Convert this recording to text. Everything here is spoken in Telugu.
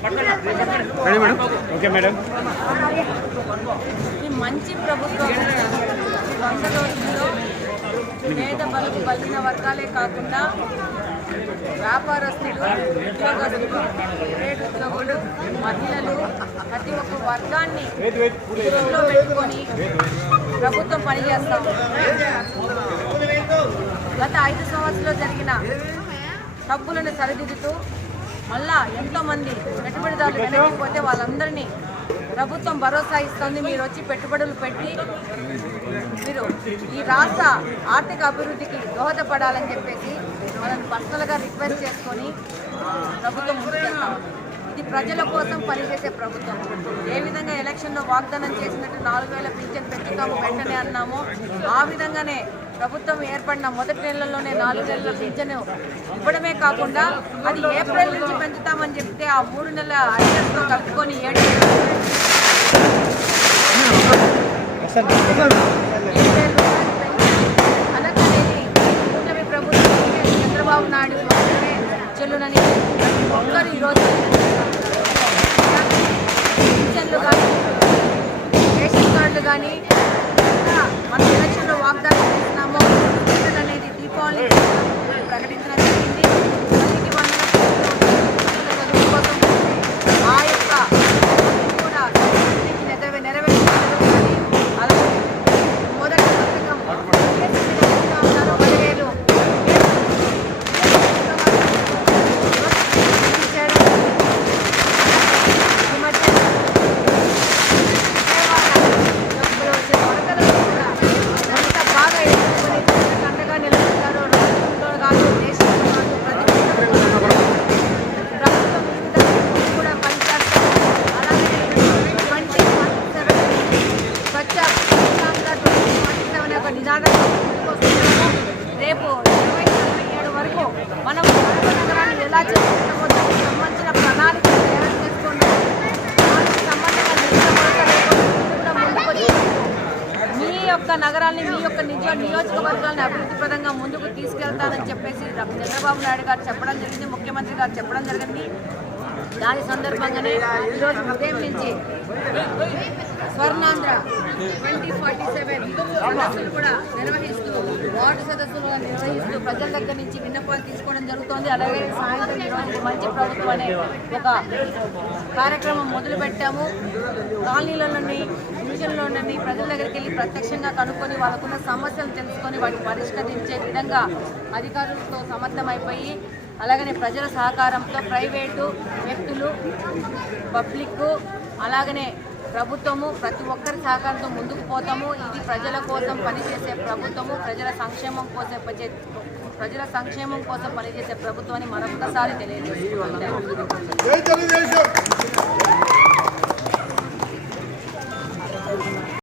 రెడీ మేడం ఓకే మేడం ఈ మంచి ప్రభుత్వం వంద రోజుల్లో పేద బలుగు బలిన వర్గాలే కాకుండా వ్యాపారస్తులు ఉద్యోగస్తులు ప్రైవేట్ ఉద్యోగులు మహిళలు ప్రతి ఒక్క వర్గాన్ని దృష్టిలో పెట్టుకొని ప్రభుత్వం పనిచేస్తాం. గత ఐదు సంవత్సరాలు జరిగిన తప్పులను సరిదిద్దుతూ మళ్ళా ఎంతోమంది పెట్టుబడిదారులు వెనక్కిపోతే వాళ్ళందరినీ ప్రభుత్వం భరోసా ఇస్తుంది. మీరు వచ్చి పెట్టుబడులు పెట్టి మీరు ఈ రాష్ట్ర ఆర్థిక అభివృద్ధికి దోహదపడాలని చెప్పేసి మనం పర్సనల్గా రిక్వెస్ట్ చేసుకొని ప్రభుత్వం ముందుకెళ్తాం. ఇది ప్రజల కోసం పనిచేసే ప్రభుత్వం. ఏ విధంగా ఎలక్షన్లో వాగ్దానం చేసినట్టు నాలుగు వేల పింఛన్ పెంచుతాము వెంటనే అన్నామో. ఆ విధంగానే ప్రభుత్వం ఏర్పడిన మొదటి నెలల్లోనే నాలుగు నెలల పింఛను ఇవ్వడమే కాకుండా అది ఏప్రిల్ నుంచి పెంచుతామని చెప్తే ఆ మూడు నెలల అడ్రస్తో కలుపుకొని ఏడు నెలలు అనకనేది కూటమి ప్రభుత్వం చంద్రబాబు నాయుడు మాత్రమే చెల్లునని ఒక్కరు ఈరోజు పింఛన్లు కానీ రేషన్ కార్డులు కానీ ఇంకా మన ఎలక్షన్లో వాగ్దానం చేస్తున్నామో పింఛన్ అనేది దీపావళి ప్రకటించడం జరిగింది తల్లికి వందనం చదువు కోసం ఆ యొక్క కూడా నెరవే నెరవేర్చారు అలాగే మొదటి పథకం ఉన్నారు పదివేలు ఈ మధ్య విజయవాడ వచ్చే వరదలు కూడా ఎంత బాగా ఎదుర్కొని ప్రజలకు అండగా నిలబడ్డారో రాష్ట్రంలో కాదు దేశంలో కాదు ప్రతి ఒక్కరు ప్రభుత్వం వివిధ కూడా పనిచేస్తారు అలాగే ట్వంటీ ట్వంటీ సెవెన్ స్వచ్ఛ ఉచితంగా ట్వంటీ ట్వంటీ రేపు ఇరవై ఇరవై ఏడు వరకు మనం నగరాన్ని ఎలా చేసుకుంటామో దానికి సంబంధించిన ప్రణాళిక తయారు చేసుకొని దానికి సంబంధించిన ముందుకు మీ యొక్క నగరాన్ని మీ యొక్క నిజ నియోజకవర్గాన్ని అభివృద్ధి పరంగా ముందుకు తీసుకెళ్తానని చెప్పేసి చంద్రబాబు నాయుడు గారు చెప్పడం జరిగింది ముఖ్యమంత్రి గారు చెప్పడం జరిగింది. దాని సందర్భంగానే ఈరోజు ఉదయం నుంచి స్వర్ణాంధ్ర ట్వంటీ ఫార్టీ సెవెన్ సదస్సులు కూడా నిర్వహిస్తూ వార్డు సదస్సులు నిర్వహిస్తూ ప్రజల దగ్గర నుంచి విన్నపాలు తీసుకోవడం జరుగుతోంది. అలాగే సాయంత్రం ఈరోజు మంచి ప్రభుత్వం అనే ఒక కార్యక్రమం మొదలు పెట్టాము కాలనీలలోని డివిజన్లోని ప్రజల దగ్గరికి వెళ్ళి ప్రత్యక్షంగా కనుక్కొని వాళ్ళకున్న సమస్యలు తెలుసుకొని వాటిని పరిష్కరించే విధంగా అధికారులతో సమర్థమైపోయి అలాగనే ప్రజల సహకారంతో ప్రైవేటు వ్యక్తులు పబ్లిక్ అలాగనే ప్రభుత్వము ప్రతి ఒక్కరి సహకారంతో ముందుకు పోతాము. ఇది ప్రజల కోసం పనిచేసే ప్రభుత్వము ప్రజల సంక్షేమం కోసం పనిచే ప్రజల సంక్షేమం కోసం పనిచేసే ప్రభుత్వాన్ని మరొకసారి తెలియజేస్తున్నాము